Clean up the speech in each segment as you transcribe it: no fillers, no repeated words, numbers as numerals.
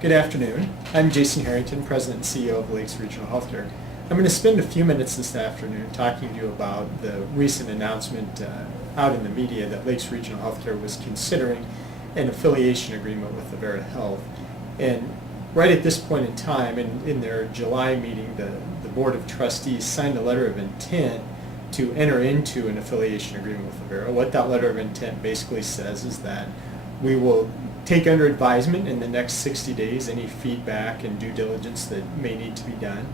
Good afternoon. I'm Jason Harrington, President and CEO of Lakes Regional Healthcare. I'm going to spend a few minutes this afternoon talking to you about the recent announcement out in the media that Lakes Regional Healthcare was considering an affiliation agreement with Avera Health. And right at this point in time, in their July meeting, the Board of Trustees signed a letter of intent to enter into an affiliation agreement with Avera. What that letter of intent basically says is that we will take under advisement in the next 60 days any feedback and due diligence that may need to be done,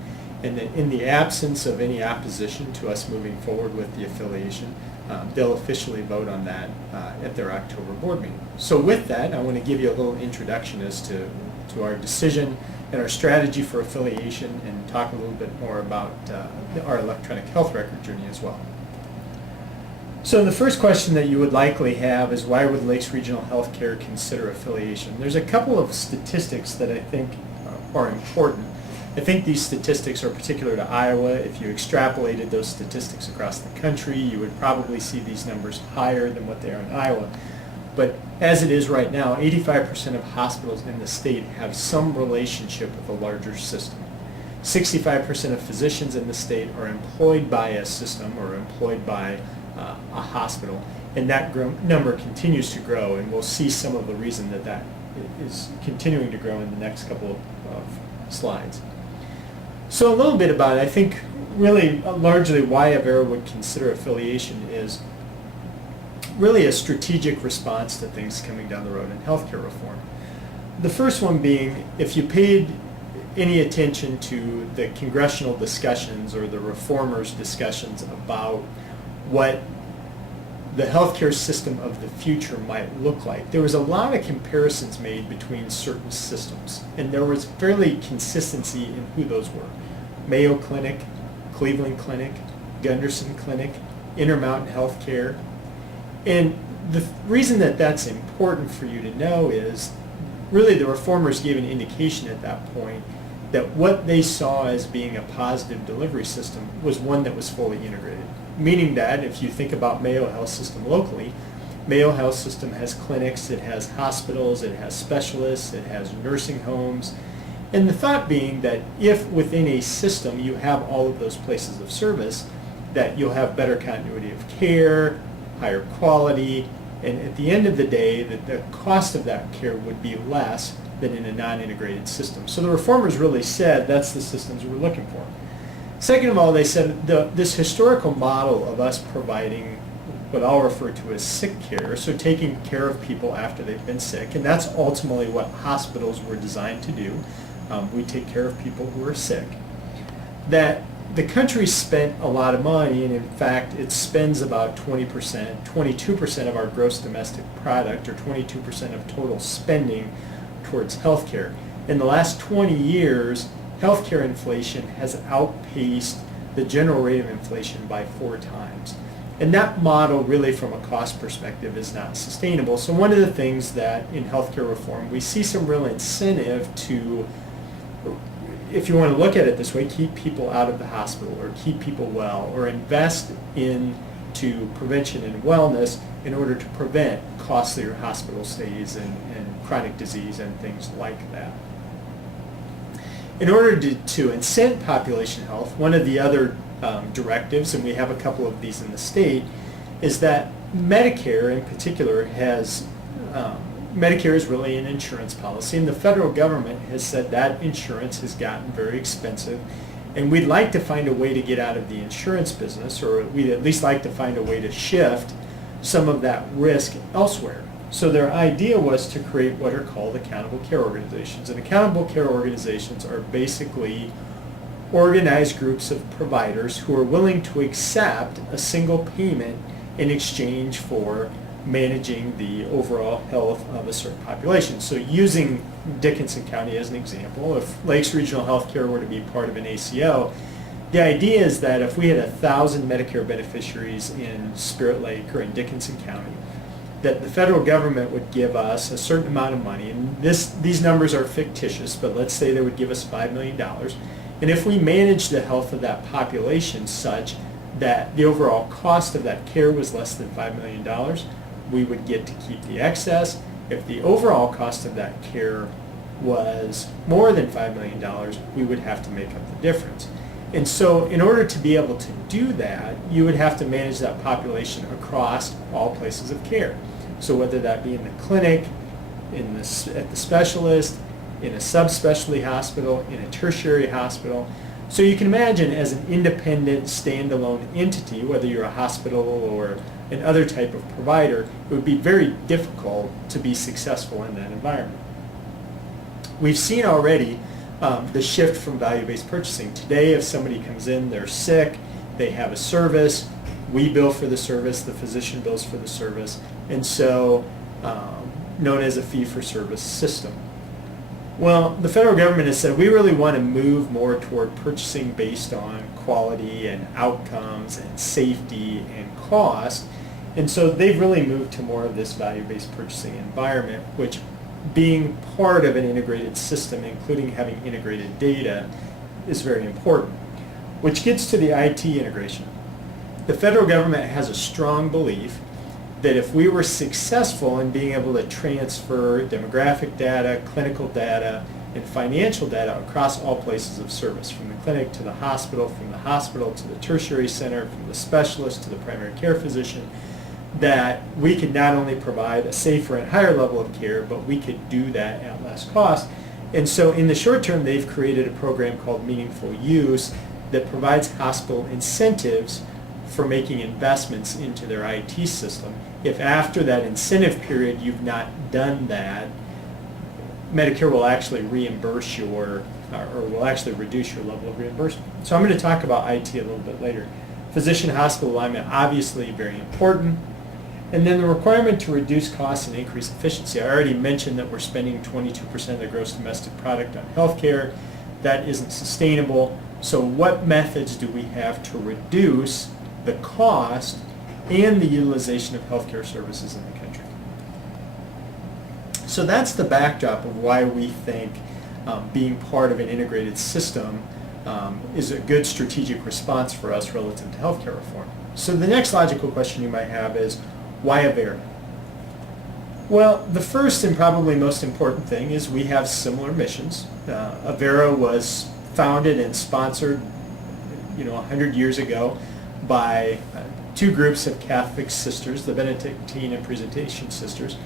and that in the absence of any opposition to us moving forward with the affiliation, they'll officially vote on that at their October board meeting. So with that, I want to give you a little introduction as to our decision and our strategy for affiliation, and talk a little bit more about our electronic health record journey as well. So the first question that you would likely have is, why would Lakes Regional Healthcare consider affiliation? There's a couple of statistics that I think are important. I think these statistics are particular to Iowa. If you extrapolated those statistics across the country, you would probably see these numbers higher than what they are in Iowa. But as it is right now, 85% of hospitals in the state have some relationship with a larger system. 65% of physicians in the state are employed by a system or employed by a hospital, and that number continues to grow, and we'll see some of the reason that is continuing to grow in the next couple of slides. So a little bit about it. I think really largely why Avera would consider affiliation is really a strategic response to things coming down the road in healthcare reform. The first one being, if you paid any attention to the congressional discussions or the reformers' discussions about what the healthcare system of the future might look like, there was a lot of comparisons made between certain systems, and there was fairly consistency in who those were. Mayo Clinic, Cleveland Clinic, Gunderson Clinic, Intermountain Healthcare. And the reason that that's important for you to know is really the reformers gave an indication at that point that what they saw as being a positive delivery system was one that was fully integrated. Meaning that if you think about Mayo Health System locally, Mayo Health System has clinics, it has hospitals, it has specialists, it has nursing homes. And the thought being that if within a system you have all of those places of service, that you'll have better continuity of care, higher quality, and at the end of the day, that the cost of that care would be less than in a non-integrated system. So the reformers really said that's the systems we're looking for. Second of all, they said this historical model of us providing what I'll refer to as sick care, so taking care of people after they've been sick, and that's ultimately what hospitals were designed to do. We take care of people who are sick. That the country spent a lot of money, and in fact it spends about 20%, 22% of our gross domestic product, or 22% of total spending towards healthcare. In the last 20 years, healthcare inflation has outpaced the general rate of inflation by 4 times. And that model really from a cost perspective is not sustainable. So one of the things that in healthcare reform, we see some real incentive to, if you want to look at it this way, keep people out of the hospital or keep people well, or invest into prevention and wellness in order to prevent costlier hospital stays and chronic disease and things like that. In order to incent population health, one of the other directives, and we have a couple of these in the state, is that Medicare in particular has, Medicare is really an insurance policy, and the federal government has said that insurance has gotten very expensive, and we'd like to find a way to get out of the insurance business, or we'd at least like to find a way to shift some of that risk elsewhere. So their idea was to create what are called accountable care organizations. And accountable care organizations are basically organized groups of providers who are willing to accept a single payment in exchange for managing the overall health of a certain population. So using Dickinson County as an example, if Lakes Regional Healthcare were to be part of an ACO, the idea is that if we had 1,000 Medicare beneficiaries in Spirit Lake or in Dickinson County, that the federal government would give us a certain amount of money, and these numbers are fictitious, but let's say they would give us $5 million. And if we manage the health of that population such that the overall cost of that care was less than $5 million, we would get to keep the excess. If the overall cost of that care was more than $5 million, we would have to make up the difference. And so in order to be able to do that, you would have to manage that population across all places of care. So whether that be in the clinic, at the specialist, in a subspecialty hospital, in a tertiary hospital. So you can imagine as an independent, standalone entity, whether you're a hospital or an other type of provider, it would be very difficult to be successful in that environment. We've seen already the shift from value-based purchasing. Today, if somebody comes in, they're sick, they have a service, we bill for the service, the physician bills for the service, and so known as a fee-for-service system. Well, the federal government has said we really want to move more toward purchasing based on quality and outcomes and safety and cost, and so they've really moved to more of this value-based purchasing environment, which being part of an integrated system, including having integrated data, is very important. Which gets to the IT integration. The federal government has a strong belief that if we were successful in being able to transfer demographic data, clinical data, and financial data across all places of service, from the clinic to the hospital, from the hospital to the tertiary center, from the specialist to the primary care physician, that we could not only provide a safer and higher level of care, but we could do that at less cost. And so in the short term, they've created a program called Meaningful Use that provides hospital incentives for making investments into their IT system. If after that incentive period you've not done that, Medicare will actually reimburse or will actually reduce your level of reimbursement. So I'm going to talk about IT a little bit later. Physician-hospital alignment, obviously very important. And then the requirement to reduce costs and increase efficiency. I already mentioned that we're spending 22% of the gross domestic product on healthcare. That isn't sustainable. So what methods do we have to reduce the cost and the utilization of healthcare services in the country? So that's the backdrop of why we think being part of an integrated system is a good strategic response for us relative to healthcare reform. So the next logical question you might have is, why Avera? Well, the first and probably most important thing is we have similar missions. Avera was founded and sponsored 100 years ago by two groups of Catholic sisters, the Benedictine and Presentation sisters,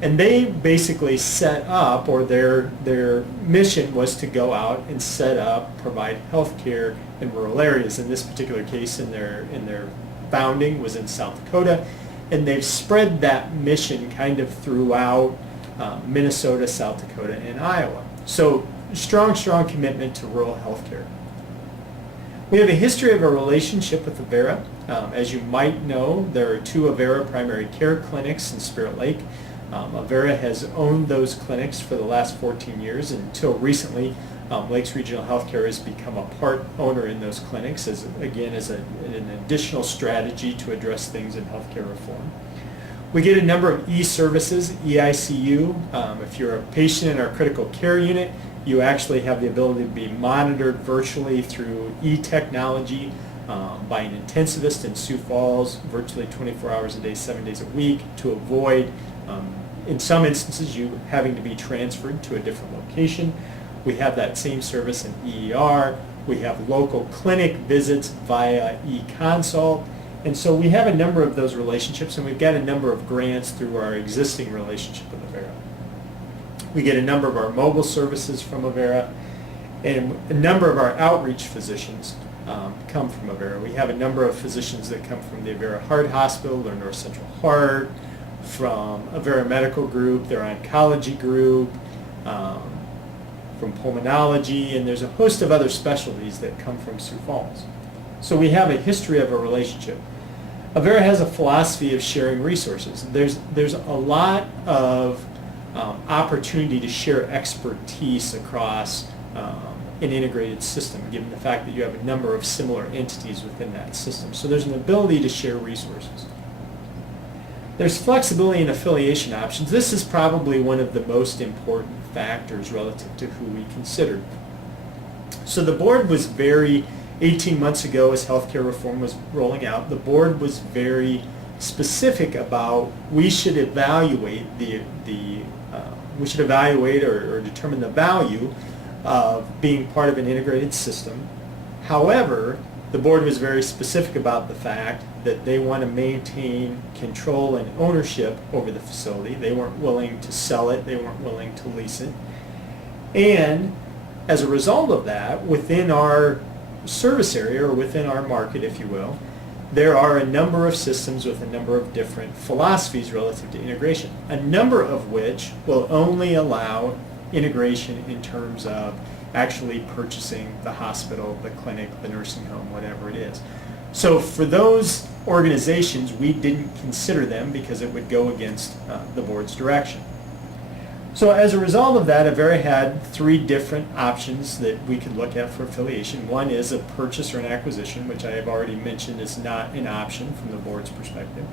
and they basically set up, or their mission was to go out and set up, provide health care in rural areas. In this particular case, in their founding was in South Dakota, and they've spread that mission kind of throughout Minnesota, South Dakota, and Iowa. So strong commitment to rural health care. We have a history of a relationship with Avera. As you might know, there are two Avera primary care clinics in Spirit Lake. Avera has owned those clinics for the last 14 years, and until recently, Lakes Regional Healthcare has become a part owner in those clinics as an additional strategy to address things in healthcare reform. We get a number of e-services, EICU. If you're a patient in our critical care unit, you actually have the ability to be monitored virtually through e-technology by an intensivist in Sioux Falls, virtually 24 hours a day, 7 days a week, to avoid, in some instances, you having to be transferred to a different location. We have that same service in EER. We have local clinic visits via e-consult. And so we have a number of those relationships, and we've got a number of grants through our existing relationship with Avera. We get a number of our mobile services from Avera, and a number of our outreach physicians come from Avera. We have a number of physicians that come from the Avera Heart Hospital, their North Central Heart, from Avera Medical Group, their oncology group, from pulmonology, and there's a host of other specialties that come from Sioux Falls. So we have a history of a relationship. Avera has a philosophy of sharing resources. There's a lot of opportunity to share expertise across an integrated system, given the fact that you have a number of similar entities within that system. So there's an ability to share resources. There's flexibility in affiliation options. This is probably one of the most important factors relative to who we considered. So the board was 18 months ago as healthcare reform was rolling out, the board was very specific about we should evaluate the we should evaluate or determine the value of being part of an integrated system. However, the board was very specific about the fact that they want to maintain control and ownership over the facility. They weren't willing to sell it. They weren't willing to lease it. And as a result of that, within our service area, or within our market, if you will, there are a number of systems with a number of different philosophies relative to integration, a number of which will only allow integration in terms of actually purchasing the hospital, the clinic, the nursing home, whatever it is. So for those organizations, we didn't consider them because it would go against the board's direction. So as a result of that, Avera had three different options that we could look at for affiliation. One is a purchase or an acquisition, which I have already mentioned is not an option from the board's perspective.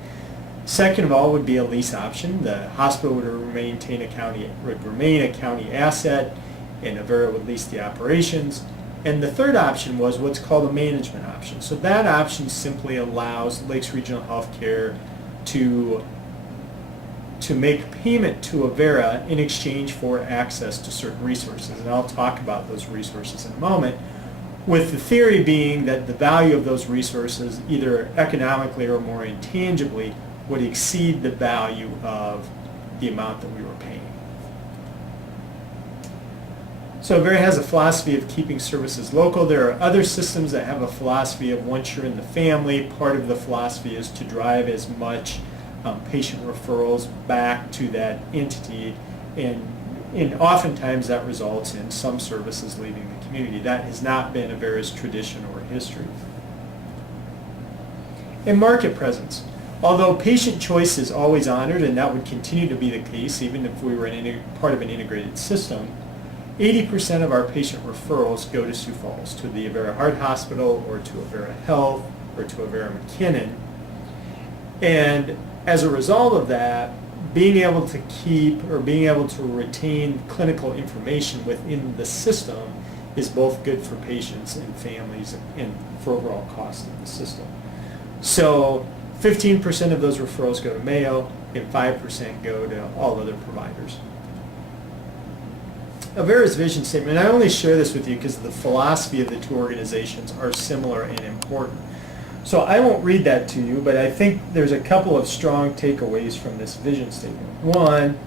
Second of all would be a lease option. The hospital would remain a county asset, and Avera would lease the operations. And the third option was what's called a management option. So that option simply allows Lakes Regional Healthcare to make payment to Avera in exchange for access to certain resources. And I'll talk about those resources in a moment, with the theory being that the value of those resources, either economically or more intangibly, would exceed the value of the amount that we were paying. So Avera has a philosophy of keeping services local. There are other systems that have a philosophy of once you're in the family, part of the philosophy is to drive as much patient referrals back to that entity, and oftentimes that results in some services leaving the community. That has not been Avera's tradition or history. And market presence. Although patient choice is always honored, and that would continue to be the case even if we were part of an integrated system, 80% of our patient referrals go to Sioux Falls, to the Avera Heart Hospital, or to Avera Health, or to Avera McKinnon. And as a result of that, being able to keep or being able to retain clinical information within the system is both good for patients and families and for overall cost of the system. So 15% of those referrals go to Mayo and 5% go to all other providers. Avera's vision statement, and I only share this with you because the philosophy of the two organizations are similar and important. So I won't read that to you, but I think there's a couple of strong takeaways from this vision statement. One,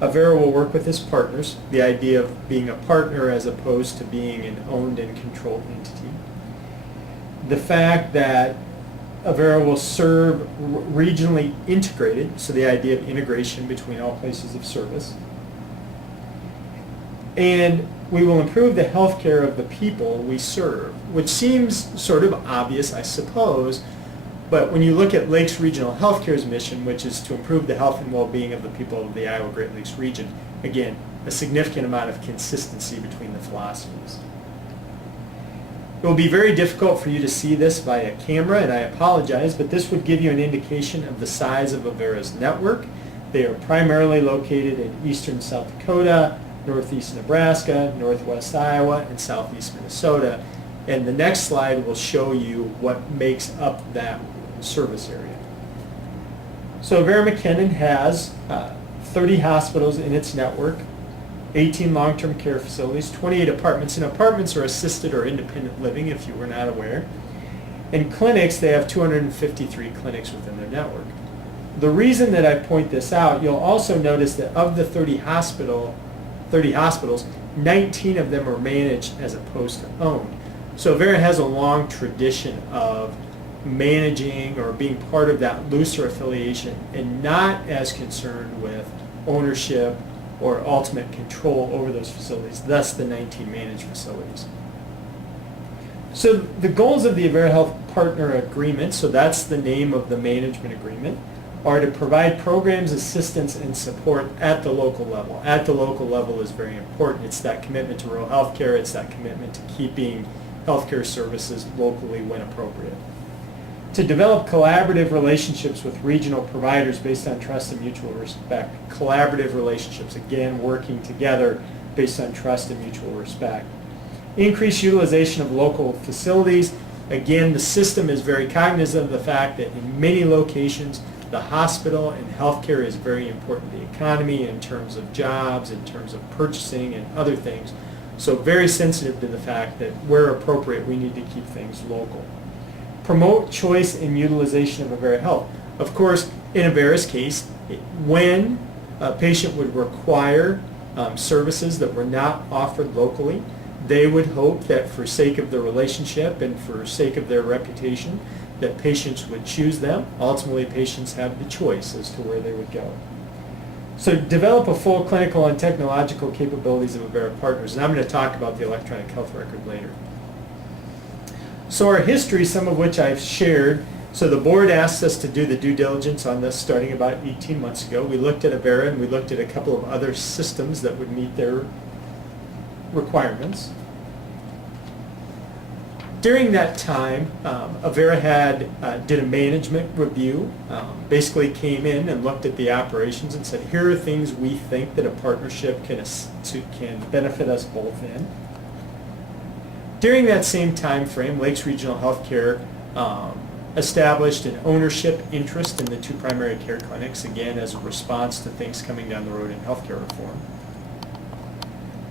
Avera will work with its partners, the idea of being a partner as opposed to being an owned and controlled entity. The fact that Avera will serve regionally integrated, so the idea of integration between all places of service. And we will improve the health care of the people we serve, which seems sort of obvious, I suppose, but when you look at Lakes Regional Healthcare's mission, which is to improve the health and well-being of the people of the Iowa Great Lakes region, again, a significant amount of consistency between the philosophies. It will be very difficult for you to see this via camera, and I apologize, but this would give you an indication of the size of Avera's network. They are primarily located in eastern South Dakota, northeast Nebraska, northwest Iowa, and southeast Minnesota. And the next slide will show you what makes up that service area. So Avera McKinnon has 30 hospitals in its network, 18 long-term care facilities, 28 apartments, and apartments are assisted or independent living if you were not aware. And clinics, they have 253 clinics within their network. The reason that I point this out, you'll also notice that of the 30 hospitals, 19 of them are managed as opposed to owned. So Avera has a long tradition of managing or being part of that looser affiliation and not as concerned with ownership or ultimate control over those facilities, thus the 19 managed facilities. So the goals of the Avera Health Partner Agreement, so that's the name of the management agreement, are to provide programs, assistance, and support at the local level. At the local level is very important. It's that commitment to rural health care. It's that commitment to keeping healthcare services locally when appropriate. To develop collaborative relationships with regional providers based on trust and mutual respect. Collaborative relationships, again, working together based on trust and mutual respect. Increase utilization of local facilities. Again, the system is very cognizant of the fact that in many locations, the hospital and healthcare is very important to the economy in terms of jobs, in terms of purchasing and other things. So very sensitive to the fact that where appropriate, we need to keep things local. Promote choice and utilization of Avera Health. Of course, in Avera's case, when a patient would require services that were not offered locally, they would hope that for sake of the relationship and for sake of their reputation, that patients would choose them. Ultimately, patients have the choice as to where they would go. So develop a full clinical and technological capabilities of Avera partners. And I'm going to talk about the electronic health record later. So our history, some of which I've shared. So the board asked us to do the due diligence on this starting about 18 months ago. We looked at Avera and we looked at a couple of other systems that would meet their requirements. During that time, Avera did a management review, basically came in and looked at the operations and said, here are things we think that a partnership can benefit us both in. During that same time frame, Lakes Regional Healthcare established an ownership interest in the 2 primary care clinics, again as a response to things coming down the road in healthcare reform.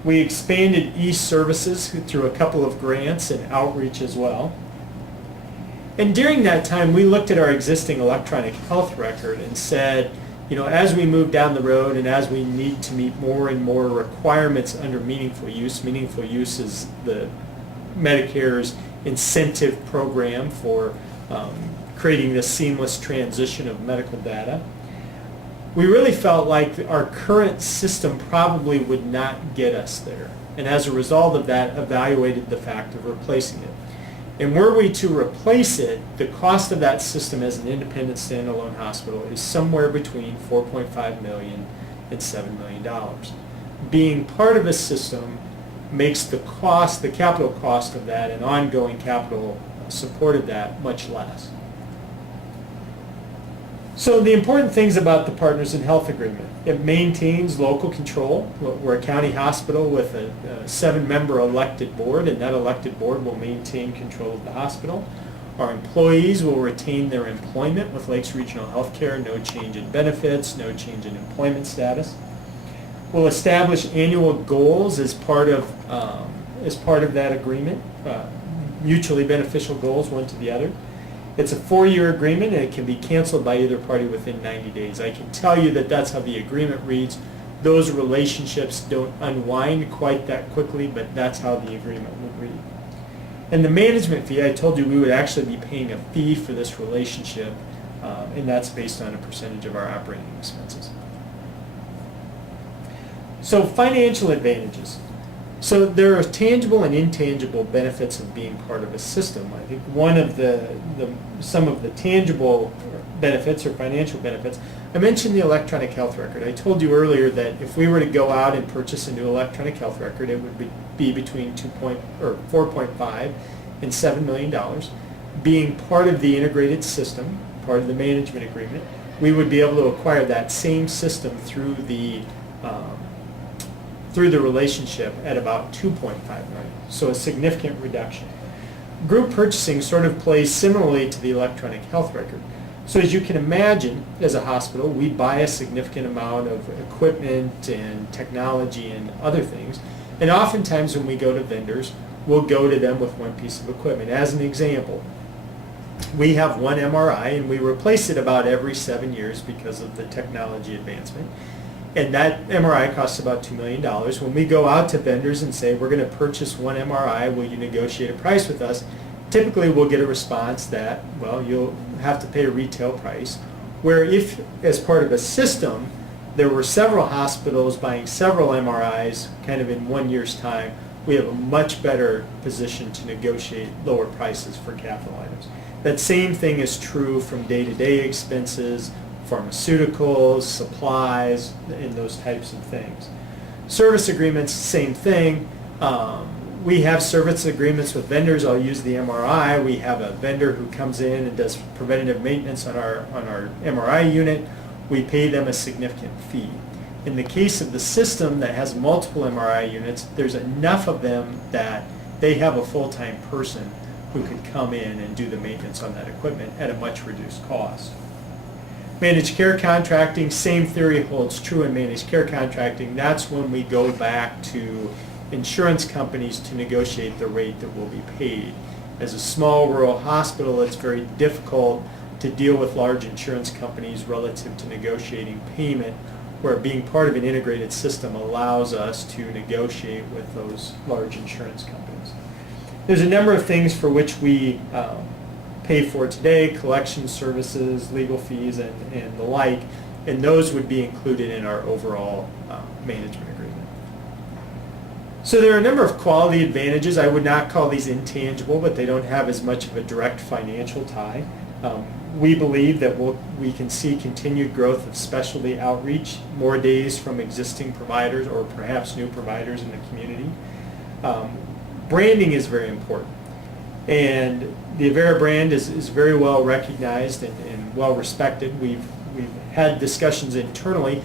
We expanded e-services through a couple of grants and outreach as well. And during that time, we looked at our existing electronic health record and said, as we move down the road and as we need to meet more and more requirements under meaningful use is the Medicare's incentive program for creating this seamless transition of medical data. We really felt like our current system probably would not get us there. And as a result of that, evaluated the fact of replacing it. And were we to replace it, the cost of that system as an independent standalone hospital is somewhere between $4.5 million and $7 million. Being part of a system makes the capital cost of that and ongoing capital support of that much less. So the important things about the Partners in Health Agreement: it maintains local control. We're a county hospital with a 7-member elected board, and that elected board will maintain control of the hospital. Our employees will retain their employment with Lakes Regional Healthcare, no change in benefits, no change in employment status. We'll establish annual goals as part of that agreement, mutually beneficial goals one to the other. It's a 4-year agreement, and it can be canceled by either party within 90 days. I can tell you that that's how the agreement reads. Those relationships don't unwind quite that quickly, but that's how the agreement would read. And the management fee, I told you we would actually be paying a fee for this relationship, and that's based on a percentage of our operating expenses. So financial advantages. So there are tangible and intangible benefits of being part of a system. I think one of some of the tangible benefits or financial benefits, I mentioned the electronic health record. I told you earlier that if we were to go out and purchase a new electronic health record, it would be between $4.5 and $7 million. Being part of the integrated system, part of the management agreement, we would be able to acquire that same system through the relationship at about $2.5 million, so a significant reduction. Group purchasing sort of plays similarly to the electronic health record. So as you can imagine, as a hospital, we buy a significant amount of equipment and technology and other things, and oftentimes when we go to vendors, we'll go to them with one piece of equipment. As an example, we have one MRI and we replace it about every 7 years because of the technology advancement. And that MRI costs about $2 million. When we go out to vendors and say, we're going to purchase one MRI, will you negotiate a price with us? Typically we'll get a response that, well, you'll have to pay a retail price. Where if, as part of a system, there were several hospitals buying several MRIs kind of in 1 year's time, we have a much better position to negotiate lower prices for capital items. That same thing is true from day-to-day expenses, pharmaceuticals, supplies, and those types of things. Service agreements, same thing. We have service agreements with vendors. I'll use the MRI. We have a vendor who comes in and does preventative maintenance on our MRI unit. We pay them a significant fee. In the case of the system that has multiple MRI units, there's enough of them that they have a full-time person who could come in and do the maintenance on that equipment at a much reduced cost. Managed care contracting, same theory holds true in managed care contracting. That's when we go back to insurance companies to negotiate the rate that will be paid. As a small rural hospital, it's very difficult to deal with large insurance companies relative to negotiating payment, where being part of an integrated system allows us to negotiate with those large insurance companies. There's a number of things for which we pay for today: collection services, legal fees, and the like, and those would be included in our overall management agreement. So there are a number of quality advantages. I would not call these intangible, but they don't have as much of a direct financial tie. We believe that we can see continued growth of specialty outreach, more days from existing providers or perhaps new providers in the community. Branding is very important, and the Avera brand is very well recognized and well respected. We've had discussions internally.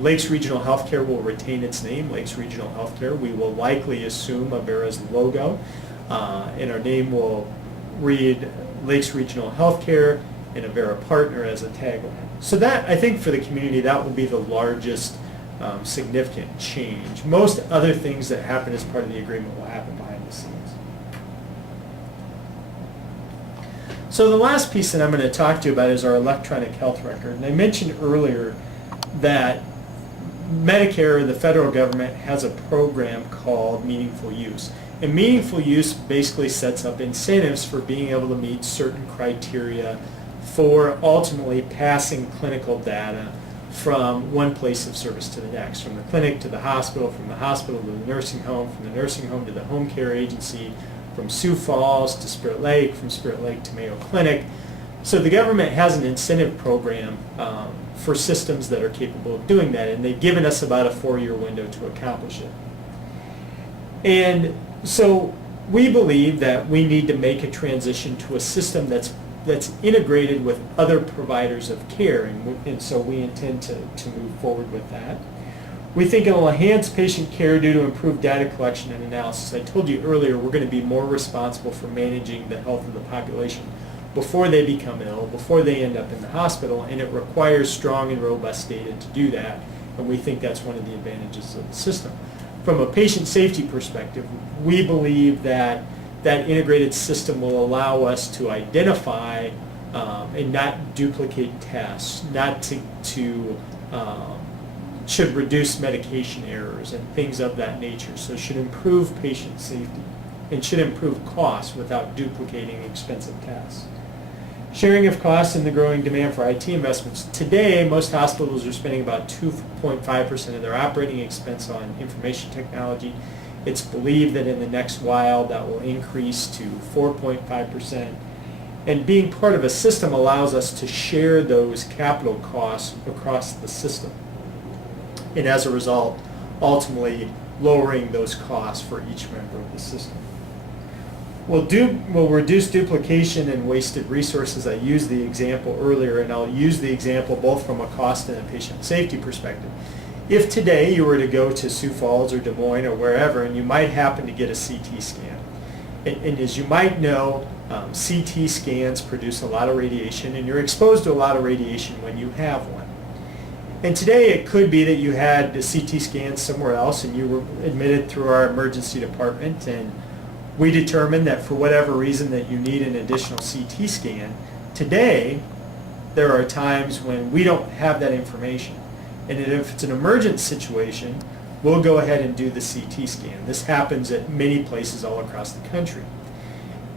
Lakes Regional Healthcare will retain its name, Lakes Regional Healthcare. We will likely assume Avera's logo, and our name will read Lakes Regional Healthcare and Avera Partner as a tagline. So that, I think, for the community, that will be the largest significant change. Most other things that happen as part of the agreement will happen behind the scenes. So the last piece that I'm going to talk to you about is our electronic health record. And I mentioned earlier that Medicare, the federal government, has a program called Meaningful Use. And Meaningful Use basically sets up incentives for being able to meet certain criteria for ultimately passing clinical data from one place of service to the next, from the clinic to the hospital, from the hospital to the nursing home, from the nursing home to the home care agency, from Sioux Falls to Spirit Lake, from Spirit Lake to Mayo Clinic. So the government has an incentive program for systems that are capable of doing that, and they've given us about a 4-year window to accomplish it. And so we believe that we need to make a transition to a system that's integrated with other providers of care, and so we intend to move forward with that. We think it will enhance patient care due to improved data collection and analysis. I told you earlier we're going to be more responsible for managing the health of the population before they become ill, before they end up in the hospital, and it requires strong and robust data to do that, and we think that's one of the advantages of the system. From a patient safety perspective, we believe that that integrated system will allow us to identify and not duplicate tests, not to should reduce medication errors and things of that nature. So it should improve patient safety and should improve costs without duplicating expensive tests. Sharing of costs and the growing demand for IT investments. Today, most hospitals are spending about 2.5% of their operating expense on information technology. It's believed that in the next while that will increase to 4.5%. And being part of a system allows us to share those capital costs across the system. And as a result, ultimately lowering those costs for each member of the system. We'll reduce duplication and wasted resources. I used the example earlier, and I'll use the example both from a cost and a patient safety perspective. If today you were to go to Sioux Falls or Des Moines or wherever, and you might happen to get a CT scan, and as you might know, CT scans produce a lot of radiation, and you're exposed to a lot of radiation when you have one. And today it could be that you had a CT scan somewhere else and you were admitted through our emergency department, and we determined that for whatever reason that you need an additional CT scan. Today, there are times when we don't have that information. And if it's an emergent situation, we'll go ahead and do the CT scan. This happens at many places all across the country.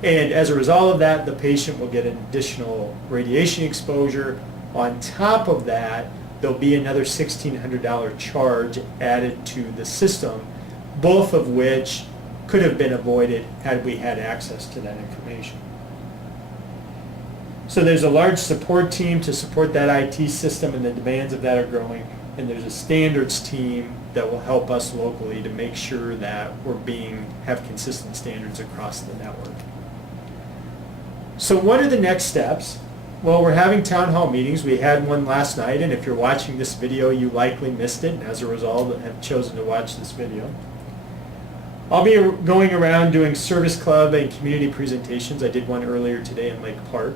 And as a result of that, the patient will get an additional radiation exposure. On top of that, there'll be another $1,600 charge added to the system, both of which could have been avoided had we had access to that information. So there's a large support team to support that IT system, and the demands of that are growing. And there's a standards team that will help us locally to make sure that have consistent standards across the network. So what are the next steps? Well, we're having town hall meetings. We had one last night, and if you're watching this video, you likely missed it, and as a result have chosen to watch this video. I'll be going around doing service club and community presentations. I did one earlier today in Lake Park.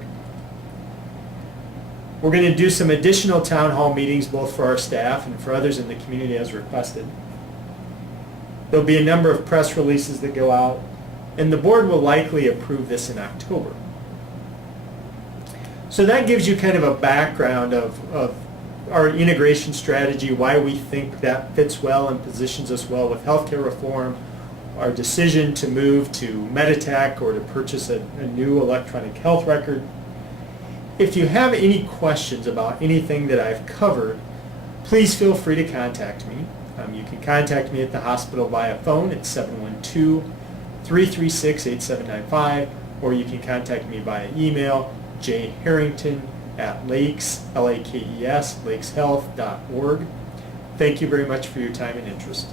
We're going to do some additional town hall meetings both for our staff and for others in the community as requested. There'll be a number of press releases that go out, and the board will likely approve this in October. So that gives you kind of a background of our integration strategy, why we think that fits well and positions us well with healthcare reform, our decision to move to Meditech or to purchase a new electronic health record. If you have any questions about anything that I've covered, please feel free to contact me. You can contact me at the hospital via phone at 712-336-8795, or you can contact me via email, jharrington@lakes, L-A-K-E-S, lakeshealth.org. Thank you very much for your time and interest.